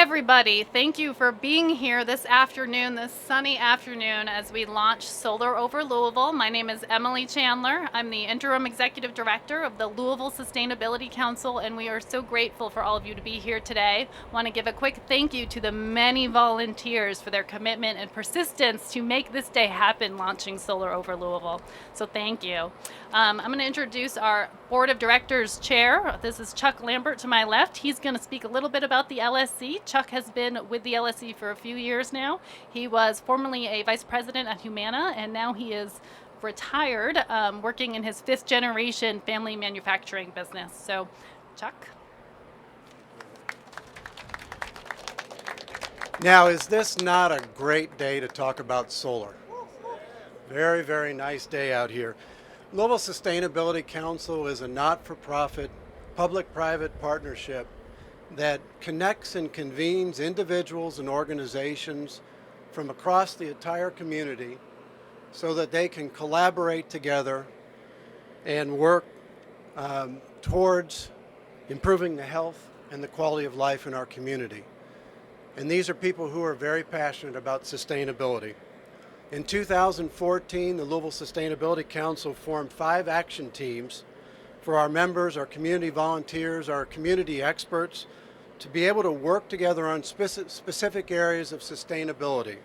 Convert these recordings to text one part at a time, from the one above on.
everybody. Thank you for being here this afternoon, this sunny afternoon, as we launch Solar Over Louisville. My name is Emily Chandler. I'm the Interim Executive Director of the Louisville Sustainability Council, and we are so grateful for all of you to be here today. I want to give a quick thank you to the many volunteers for their commitment and persistence to make this day happen, launching Solar Over Louisville. So thank you. I'm going to introduce our Board of Directors Chair. This is Chuck Lambert to my left. He's going to speak a little bit about the LSC. Chuck has been with the LSC for a few years now. He was formerly a vice president at Humana, and now he is retired, working in his fifth generation family manufacturing business. So, Chuck. Now, is this not a great day to talk about solar? Very, very nice day out here. Louisville Sustainability Council is a not-for-profit public-private partnership that connects and convenes individuals and organizations from across the entire community so that they can collaborate together and work towards improving the health and the quality of life in our community. And these are people who are very passionate about sustainability. In 2014, the Louisville Sustainability Council formed 5 action teams for our members, our community volunteers, our community experts to be able to work together on specific areas of sustainability.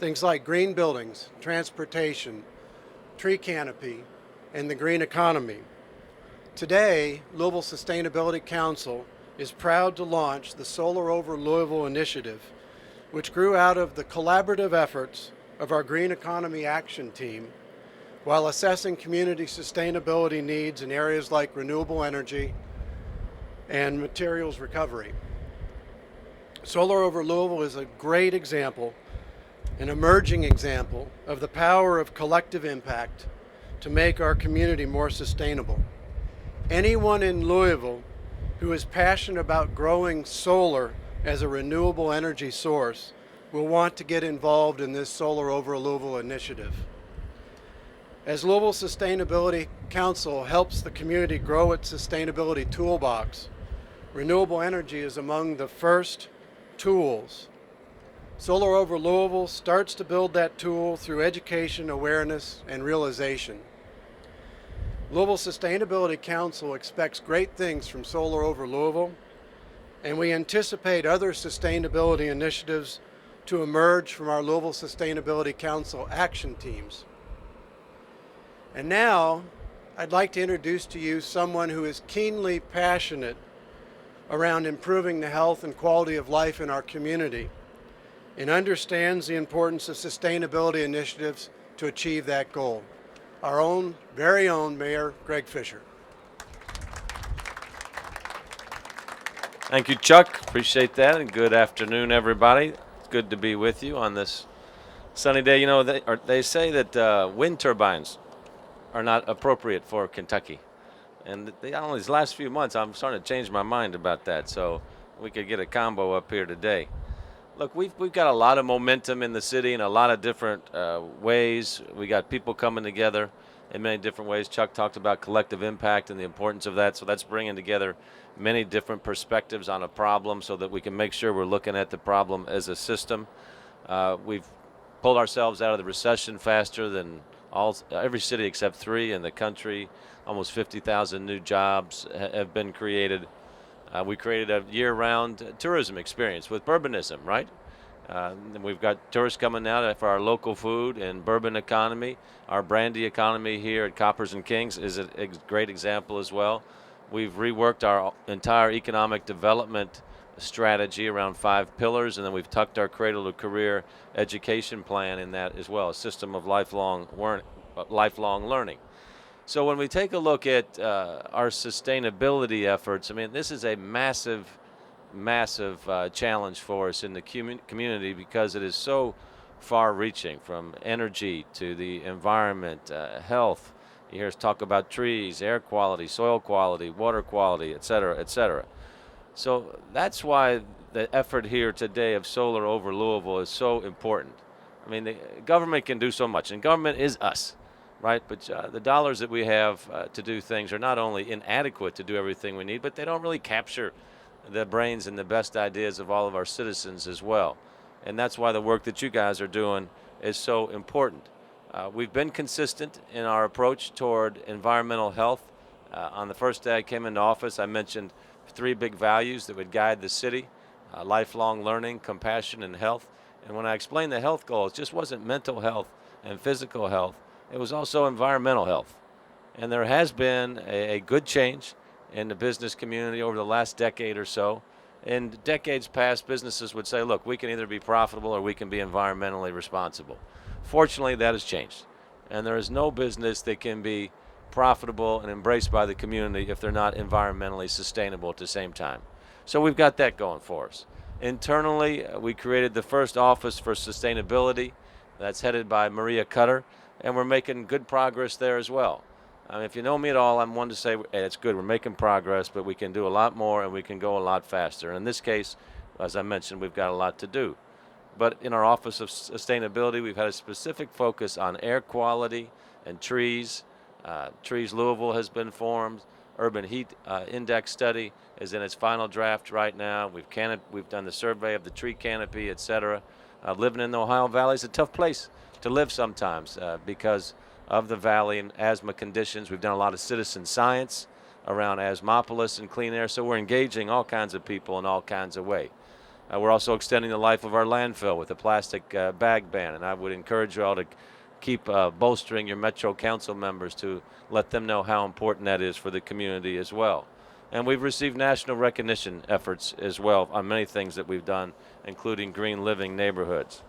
Things like green buildings, transportation, tree canopy, and the green economy. Today, Louisville Sustainability Council is proud to launch the Solar Over Louisville initiative, which grew out of the collaborative efforts of our Green Economy Action Team while assessing community sustainability needs in areas like renewable energy and materials recovery. Solar Over Louisville is a great example, an emerging example of the power of collective impact to make our community more sustainable. Anyone in Louisville who is passionate about growing solar as a renewable energy source will want to get involved in this Solar Over Louisville initiative. As Louisville Sustainability Council helps the community grow its sustainability toolbox, renewable energy is among the first tools. Solar Over Louisville starts to build that tool through education, awareness, and realization. Louisville Sustainability Council expects great things from Solar Over Louisville, and we anticipate other sustainability initiatives to emerge from our Louisville Sustainability Council action teams. And now, I'd like to introduce to you someone who is keenly passionate around improving the health and quality of life in our community and understands the importance of sustainability initiatives to achieve that goal. Our own, very own Mayor Greg Fisher. Thank you, Chuck. Appreciate that, and good afternoon, everybody. It's good to be with you on this sunny day. You know, they say that wind turbines are not appropriate for Kentucky. And only these last few months, I'm starting to change my mind about that. So we could get a combo up here today. Look, we've got a lot of momentum in the city in a lot of different ways. We got people coming together in many different ways. Chuck talked about collective impact and the importance of that. So that's bringing together many different perspectives on a problem so that we can make sure we're looking at the problem as a system. We've pulled ourselves out of the recession faster than every city except 3 in the country. Almost 50,000 new jobs have been created. We created a year-round tourism experience with Bourbonism, right? And we've got tourists coming now for our local food and bourbon economy. Our brandy economy here at Coppers and Kings is a great example as well. We've reworked our entire economic development strategy around 5 pillars, and then we've tucked our cradle to career education plan in that as well, a system of lifelong learning. So when we take a look at our sustainability efforts, I mean, this is a massive challenge for us in the community because it is so far-reaching, from energy to the environment, health. You hear us talk about trees, air quality, soil quality, water quality, et cetera, et cetera. So that's why the effort here today of Solar Over Louisville is so important. I mean, the government can do so much, and government is us. Right, but the dollars that we have to do things are not only inadequate to do everything we need, but they don't really capture the brains and the best ideas of all of our citizens as well. And that's why the work that you guys are doing is so important. We've been consistent in our approach toward environmental health. On the first day I came into office, I mentioned 3 big values that would guide the city: lifelong learning, compassion, and health. And when I explained the health goals, it just wasn't mental health and physical health, it was also environmental health. And there has been a good change in the business community over the last decade or so. In decades past, businesses would say, look, we can either be profitable or we can be environmentally responsible. Fortunately, that has changed. And there is no business that can be profitable and embraced by the community if they're not environmentally sustainable at the same time. So we've got that going for us. Internally, we created the first Office for Sustainability. That's headed by Maria Cutter, and we're making good progress there as well. If you know me at all, I'm one to say, hey, it's good, we're making progress, but we can do a lot more and we can go a lot faster. In this case, as I mentioned, we've got a lot to do. But in our Office of Sustainability, we've had a specific focus on air quality and trees. Trees Louisville has been formed. Urban Heat Index study is in its final draft right now. We've done the survey of the tree canopy, etc. Living in the Ohio Valley is a tough place to live sometimes because of the valley and asthma conditions. We've done a lot of citizen science around asthmopolis and clean air, so we're engaging all kinds of people in all kinds of ways. We're also extending the life of our landfill with a plastic bag ban, and I would encourage you all to keep bolstering your Metro Council members to let them know how important that is for the community as well. And we've received national recognition efforts as well on many things that we've done, including green living neighborhoods.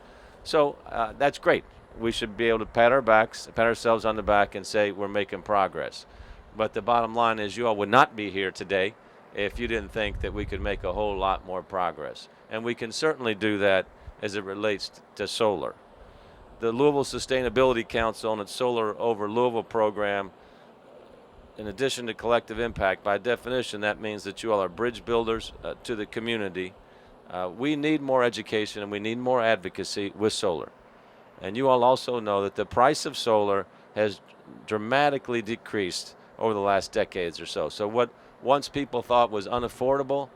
So that's great. We should be able to pat ourselves on the back and say we're making progress. But the bottom line is you all would not be here today if you didn't think that we could make a whole lot more progress. And we can certainly do that as it relates to solar. The Louisville Sustainability Council and its Solar Over Louisville program, in addition to collective impact, by definition, that means that you all are bridge builders to the community. We need more education and we need more advocacy with solar. And you all also know that the price of solar has dramatically decreased over the last decades or so. So what once people thought was unaffordable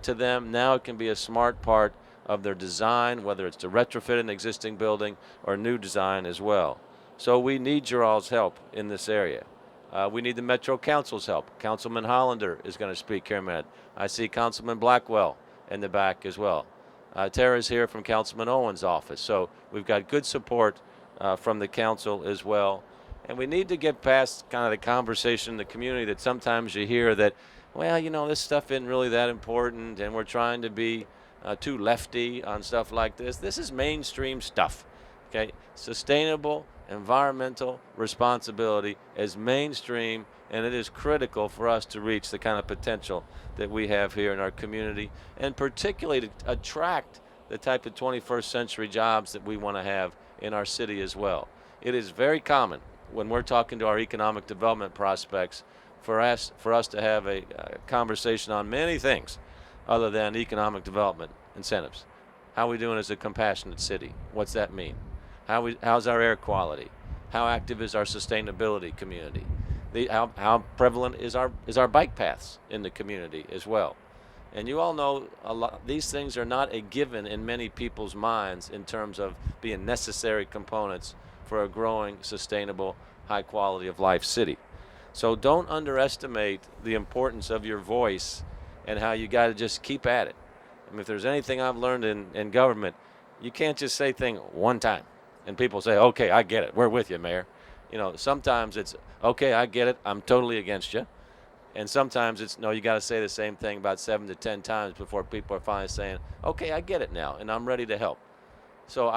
to them, now it can be a smart part of their design, whether it's to retrofit an existing building or new design as well. So we need your all's help in this area. We need the Metro Council's help. Councilman Hollander is going to speak here in a minute. I see Councilman Blackwell in the back as well. Tara's here from Councilman Owen's office. So we've got good support from the council as well. And we need to get past kind of the conversation in the community that sometimes you hear that, well, you know, this stuff isn't really that important and we're trying to be too lefty on stuff like this. This is mainstream stuff, okay? Sustainable environmental responsibility is mainstream, and it is critical for us to reach the kind of potential that we have here in our community, and particularly to attract the type of 21st century jobs that we want to have in our city as well. It is very common when we're talking to our economic development prospects for us to have a conversation on many things other than economic development incentives. How are we doing as a compassionate city? What's that mean? How's our air quality? How active is our sustainability community? How prevalent is our bike paths in the community as well? And you all know these things are not a given in many people's minds in terms of being necessary components for a growing, sustainable, high quality of life city. So don't underestimate the importance of your voice and how you got to just keep at it. I mean, if there's anything I've learned in government, you can't just say things one time and people say, okay, I get it, we're with you, Mayor. You know, sometimes it's, okay, I get it, I'm totally against you. And sometimes it's, no, you got to say the same thing about 7 to 10 times before people are finally saying, okay, I get it now, and I'm ready to help. So